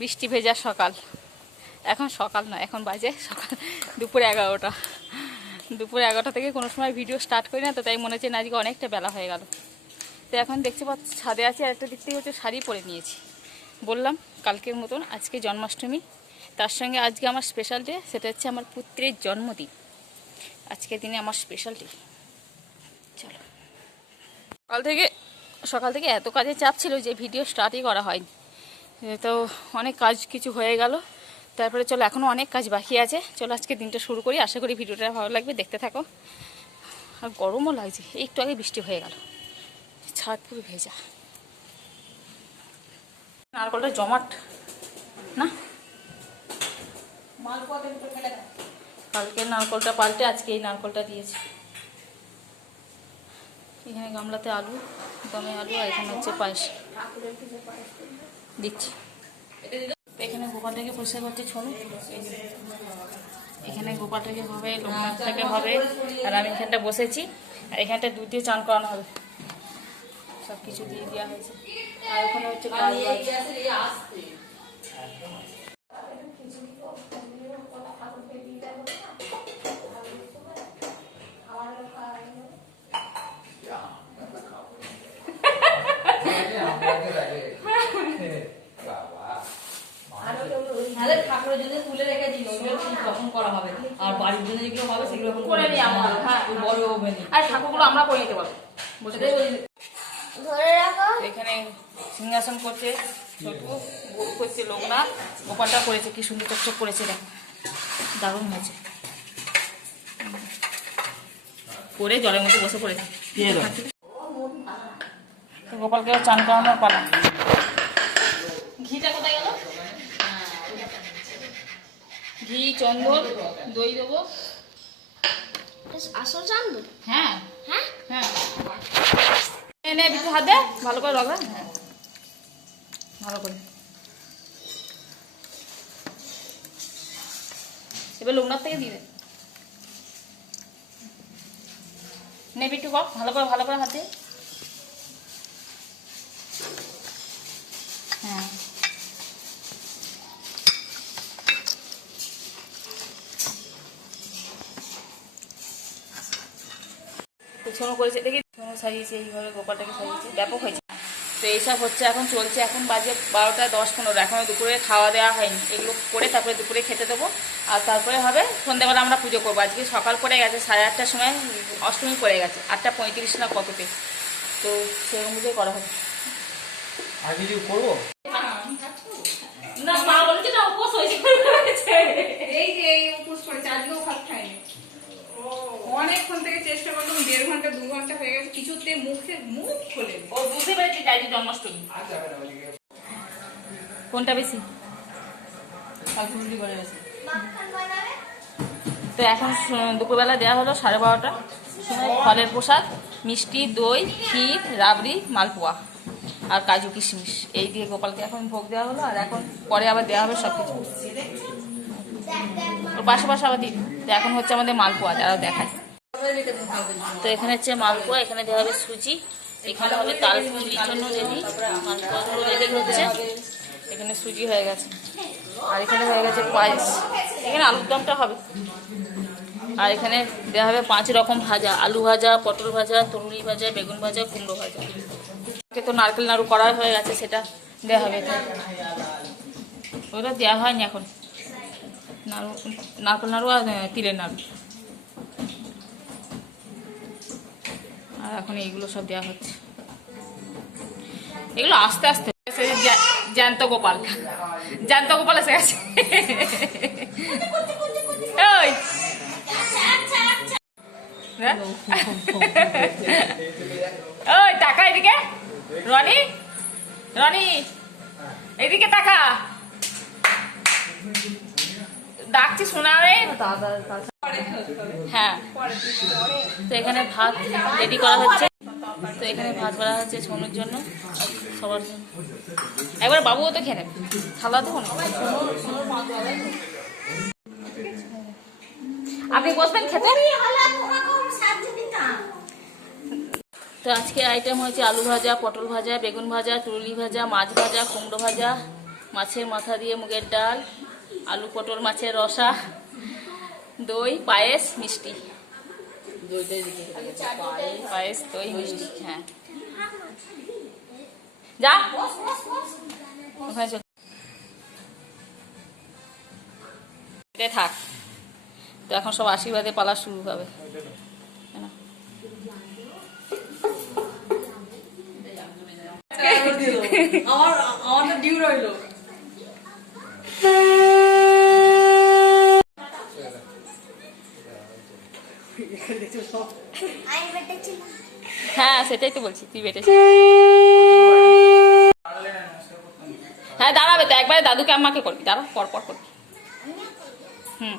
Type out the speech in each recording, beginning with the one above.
বৃষ্টি ভেজা সকাল। এখন সকাল নয়, এখন বাজে সকাল দুপুর 11টা। দুপুর 11টা থেকে কোনো সময় ভিডিও স্টার্ট করি না, তো তাই মনে হচ্ছে না আজকে অনেকটা বেলা হয়ে গেল। তো এখন দেখতে পাচ্ছি ছাদে আছি, আর একটা দিক থেকে হচ্ছে শাড়ি পরে নিয়েছি। বললাম কালকের মতন আজকে জন্মাষ্টমী, তার সঙ্গে আজকে আমার স্পেশাল ডে, সেটা হচ্ছে আমার পুত্রের জন্মদিন। আজকের দিনে আমার স্পেশাল ডে। চলো, সকাল থেকে এত কাজের চাপ ছিল যে ভিডিও স্টার্টই করা হয়নি। তো অনেক কাজ কিছু হয়ে গেল, তারপরে চলো এখনও অনেক কাজ বাকি আছে। চলো আজকে দিনটা শুরু করি, আশা করি ভিডিওটা ভালো লাগবে, দেখতে থাকো। আর গরমও লাগছে, একটু আগে বৃষ্টি হয়ে গেল, ছাদ পুরো ভেজা। নারকলটা জমাট না, কালকে নারকলটা পাল্টে আজকে এই নারকলটা দিয়েছে। এখানে গামলাতে আলু, দমে আলু, আর এখানে হচ্ছে পায়েস দিচ্ছি। এখানে গোপালটাকে পরিষ্কার করছে ছোনো, এখানে গোপালটাকে হবে, লোকনাথটাকে হবে, আর আমি এখানটা বসেছি, আর এখানটা দুধ দিয়ে চান করানো হবে। সব কিছু দিয়ে দেওয়া হয়েছে, আর ওখানে হচ্ছে ঠাকুরের জন্য তুলে রেখে দিই, তখন করা হবে। আর বাড়ির জন্য যেগুলো হবে সেগুলো করে নিই আমরা। হ্যাঁ, বড় হবে। আর ঠাকুরগুলো আমরা করে নিতে পারবো। এখানে সিংহাসন করছে ছোটু, গোল করছে লোকনাথ, গোপালটা করেছে কি সুন্দর চকচক করেছে, দেখ দারুণ হয়েছে। করে জলের মধ্যে বসে পড়েছে। গোপালকে চান করানোর পালা। ঘিটা কোথায় গেল? ঘি, চন্দন, দই দেবো। আসল জানবো? হ্যাঁ হ্যাঁ হ্যাঁ, এনে একটু হাত দে, ভালো করে রগড়া। হ্যাঁ, ভালো করে। এবার লোকনাথ থেকে দিবে, নেবি একটু কর, ভালো করে হাত দিয়ে। হ্যাঁ, ছোনো করেছে দেখি, ছোনো সাজিয়েছে এইভাবে, গোপালটাকে সাজিয়েছে, ব্যাপক হয়েছে। তো এইসব হচ্ছে, এখন চলছে। এখন বাজে 12টা 10-15, এখনও দুপুরে খাওয়া দেওয়া হয়নি। এগুলো করে তারপরে দুপুরে খেতে দেবো, আর তারপরে হবে সন্ধ্যাবেলা আমরা পুজো করবো। আজকে সকাল পড়ে গেছে, 8:30টার সময় অষ্টমী পড়ে গেছে, 8:35 না কততে, তো সেই অনুযায়ী করা হবে। আর কিছু করবো না, মা বলছে না উপোস হয়েছে, এই যে এই উপোস করেছে, আজকেও ভাত খাইনি। অনেকক্ষণ থেকে চেষ্টা করলাম, 1.5 ঘন্টা 2 ঘন্টা হয়ে গেছে, কিছুতে মুখ খোলে। ও বুঝতে পেরেছি যাই জন্মাষ্টমী। কোনটা বেশি করে গেছে। তো এখন দুপুরবেলা দেওয়া হলো 12:30টার সময় ফলের প্রসাদ, মিষ্টি, দই, ক্ষীর, রাবড়ি, মালপোয়া আর কাজু কিশমিশ, এই দিয়ে গোপালকে এখন ভোগ দেওয়া হলো। আর এখন পরে আবার দেওয়া হবে সব কিছু, ওর পাশাপাশি আবার দিন। তো এখন হচ্ছে আমাদের মালপোয়া, যারা দেখায়। তো এখানে হচ্ছে মালপোয়া, এখানে দেওয়া হবে সুজি, এখানে হবে তালপুর লিচন্ন রেডি, মালপোয়াগুলো রেডি হচ্ছে। এখানে সুজি হয়ে গেছে, আর এখানে হয়ে গেছে পায়েস, এখানে আলুর দমটা হবে। আর এখানে দেওয়া হবে 5 রকম ভাজা, আলু ভাজা, পটল ভাজা, তরুলি ভাজা, বেগুন ভাজা, কুমড়ো ভাজা। তো নারকেল নাড়ু করা হয়ে গেছে, সেটা দেওয়া হবে। ওটা দেওয়া হয়নি এখন, নারকেল নাড়ু আর তিলের নাড়ু। আর এখন এইগুলো সব দেওয়া হচ্ছে, এগুলো আস্তে আস্তে। জ্যান্ত গোপাল এসে গেছে। ওই ওই টাকা এদিকে, রনি এদিকে টাকা ডাকছি, শোনা রে। হ্যাঁ, তো এখানে ভাত রেডি করা হচ্ছে। তো এখানে ভাত করা হচ্ছে ছোনুর জন্য, সবার জন্য। একবার বাবুও তো খেয়ে নেবে, থালা দেবো না। আপনি বসবেন খেতে। তো আজকে আইটেম হয়েছে আলু ভাজা, পটল ভাজা, বেগুন ভাজা, তুরুলি ভাজা, মাছ ভাজা, কুমড়ো ভাজা, মাছের মাথা দিয়ে মুগের ডাল, আলু পটল মাছের রসা, দই, পায়েস, মিষ্টি। দইটাই দিকে পায়েস, দই, মিষ্টি। হ্যাঁ, যা ওখানে চল। এটাই থাক। তো এখন সব আশীর্বাদে পালা শুরু হবে। না। আমারটা ডিউ রইলো। হ্যাঁ, সেটাই তো বলছি, তুই বেটেছিস। হ্যাঁ, দাঁড়াবে তো, একবারে দাদুকে আমাকে করবি, দাঁড়া, পর পর করবি। হুম।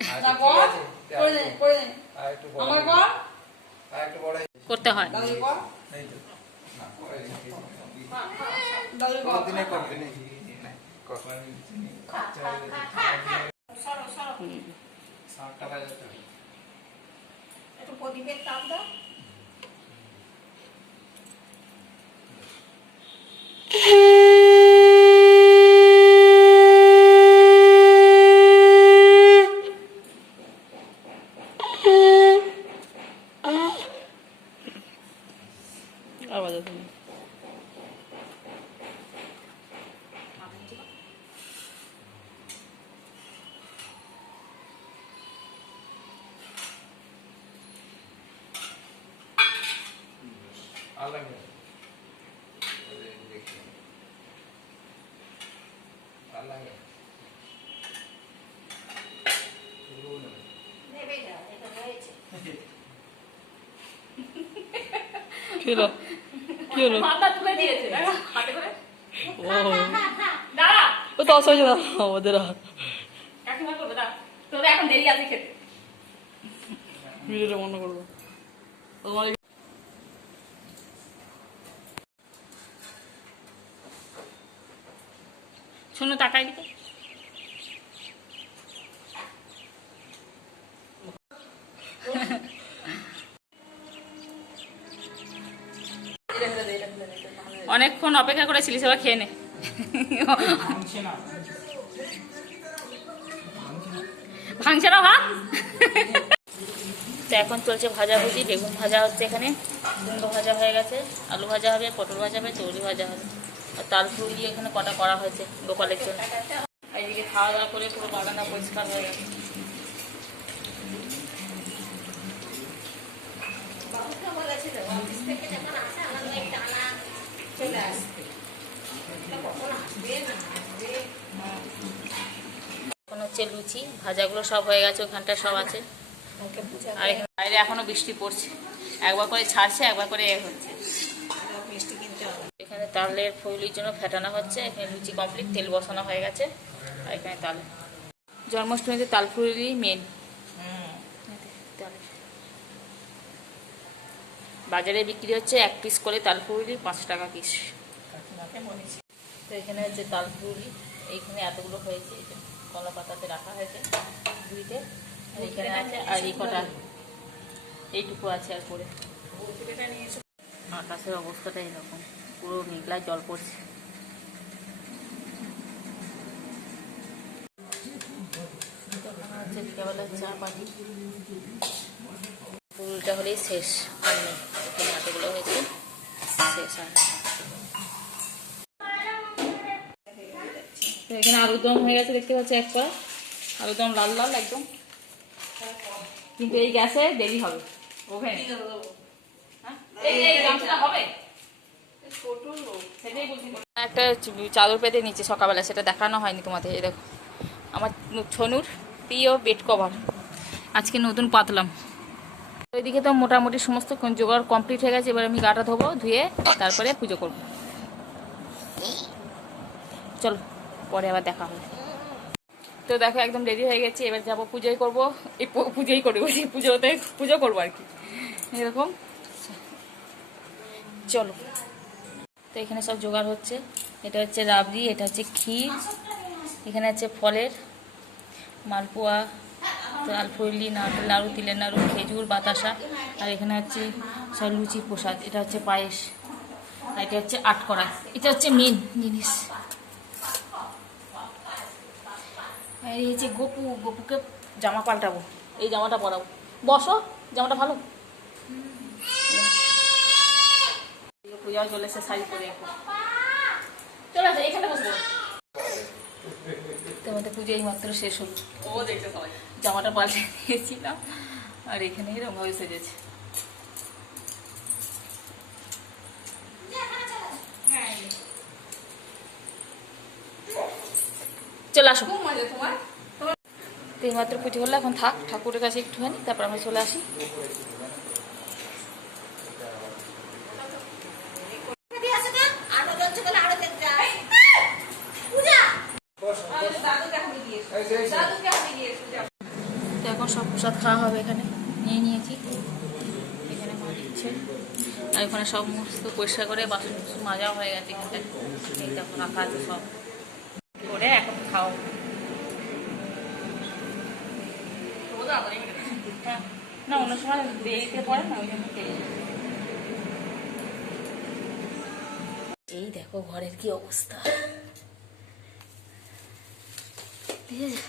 না কর, করে দে, করে দে। আমার কর, করতে হয়। দাদু কর, দাদু কর। সরো, সরো। একটু প্রদীপের তাপ দাও। কি হলো? কি হলো? মাথা তুলে দিয়েছে, দেখো, হাতে করে। ও, দাঁড়া, ও তো অসহ্য না আমাদের। কাকিমা করবে, দাঁড়া। তোর এখন দেরি আছে খেতে। ভিডিওটা বন্ধ করবো। শোনো, তাকাই দিতে। অনেকক্ষণ অপেক্ষা করেছিলিস, এবার খেয়ে নে। ভাঙছে না ভাত। তো এখন চলছে ভাজাভুজি, বেগুন ভাজা হচ্ছে এখানে, কুমড়ো ভাজা হয়ে গেছে, আলু ভাজা হবে, পটল ভাজা হবে, তরুলি ভাজা হবে, আর তাল ফুল দিয়ে এখানে কটা করা হয়েছে গোপালের জন্য। এইদিকে খাওয়া দাওয়া করে পুরো বাগানটা পরিষ্কার হয়ে গেছে। এখন হচ্ছে লুচি, ভাজাগুলো সব হয়ে গেছে, ওখানটা সব আছে। আর এখানে বাইরে এখনো বৃষ্টি পড়ছে, একবার করে ছাড়ছে, একবার করে এ হচ্ছে। এখানে তালের ফুলির জন্য ফেটানো হচ্ছে, এখানে লুচি কমপ্লিট, তেল বসানো হয়ে গেছে। আর এখানে তাল, জন্মাষ্টমীতে তাল ফুলি মেন। বাজারে বিক্রি হচ্ছে 1 পিস করে তাল ফুলি, 5 টাকা পিস। তো এখানে হচ্ছে তাল ফুলি, এইখানে এতগুলো হয়েছে, কলা পাতাতে রাখা হয়েছে ধুইতে। আর এখানে আছে, আর এই কটা এইটুকু আছে। আর পরে আকাশের অবস্থাটা এরকম, পুরো মেঘলায় জল পড়ছে। হচ্ছে বিকেলবেলা চা পানি, ফুলটা হলেই শেষ, আর নেই। এখানে এতগুলো হয়েছে, শেষ আর তো এখানে আলুর দম হয়ে গেছে, দেখতে পাচ্ছি এক পা আলুর দম লাল লাল একদম। কিন্তু এই গ্যাসে দেরি হবে, ওভেনে একটা চাদর পেতে নিচে সকালবেলা, সেটা দেখানো হয়নি তোমাদের। এই দেখো আমার ছনুর প্রিয় বেড কভার, আজকে নতুন পাতলাম। ওইদিকে তো মোটামুটি সমস্ত জোগাড় কমপ্লিট হয়ে গেছে। এবার আমি গাটা ধোবো, ধুয়ে তারপরে পুজো করবো। চলো, পরে আবার দেখা হবে। তো দেখো একদম রেডি হয়ে গেছি, এবার যাবো পুজোই করবো, এই পুজোই করবো, পুজোতে পুজো করবো আর কি এরকম। চলো, তো এখানে সব জোগাড় হচ্ছে। এটা হচ্ছে রাবড়ি, এটা হচ্ছে ক্ষীর, এখানে আছে ফলের মালপোয়া, তালফুলি, নারকেল নাড়ু, তিলের নাড়ু, খেজুর, বাতাসা, আর এখানে হচ্ছে সব লুচি প্রসাদ। এটা হচ্ছে পায়েস, আর এটা হচ্ছে আটকড়া, এটা হচ্ছে মেন জিনিস। আর এই হচ্ছে গপু, গপুকে জামা পাল্টাবো, এই জামাটা পরাবো। বসো, জামাটা ভালো। পূজাও চলে এসে শাড়ি পরে এখন চলে আসে, এখানে বসবো। তোমাদের পুজো এই মাত্র শেষ হলো, ও দেখতে সবাই জামাটা পাল্টে দিয়েছিলাম, আর এখানে এরকমভাবে সেজেছে। চলে আসো। খুব মজা তোমার। তো এই মাত্র পুজো হলো, এখন থাক ঠাকুরের কাছে একটুখানি, তারপর আমরা চলে আসি। তো এখন সব প্রসাদ খাওয়া হবে, এখানে নিয়ে নিয়েছি, এখানে মা দিচ্ছে, আর এখানে সমস্ত পরিষ্কার করে বাসন মাজাও হয়ে গেছে, এখানটা এই দেখো রাখা আছে সব করে, এখন খাও। হ্যাঁ, না অন্য সময় দেরিতে পড়ে না, ওই জন্য পেয়ে যায়। এই দেখো ঘরের কি অবস্থা, ঠিক আছে।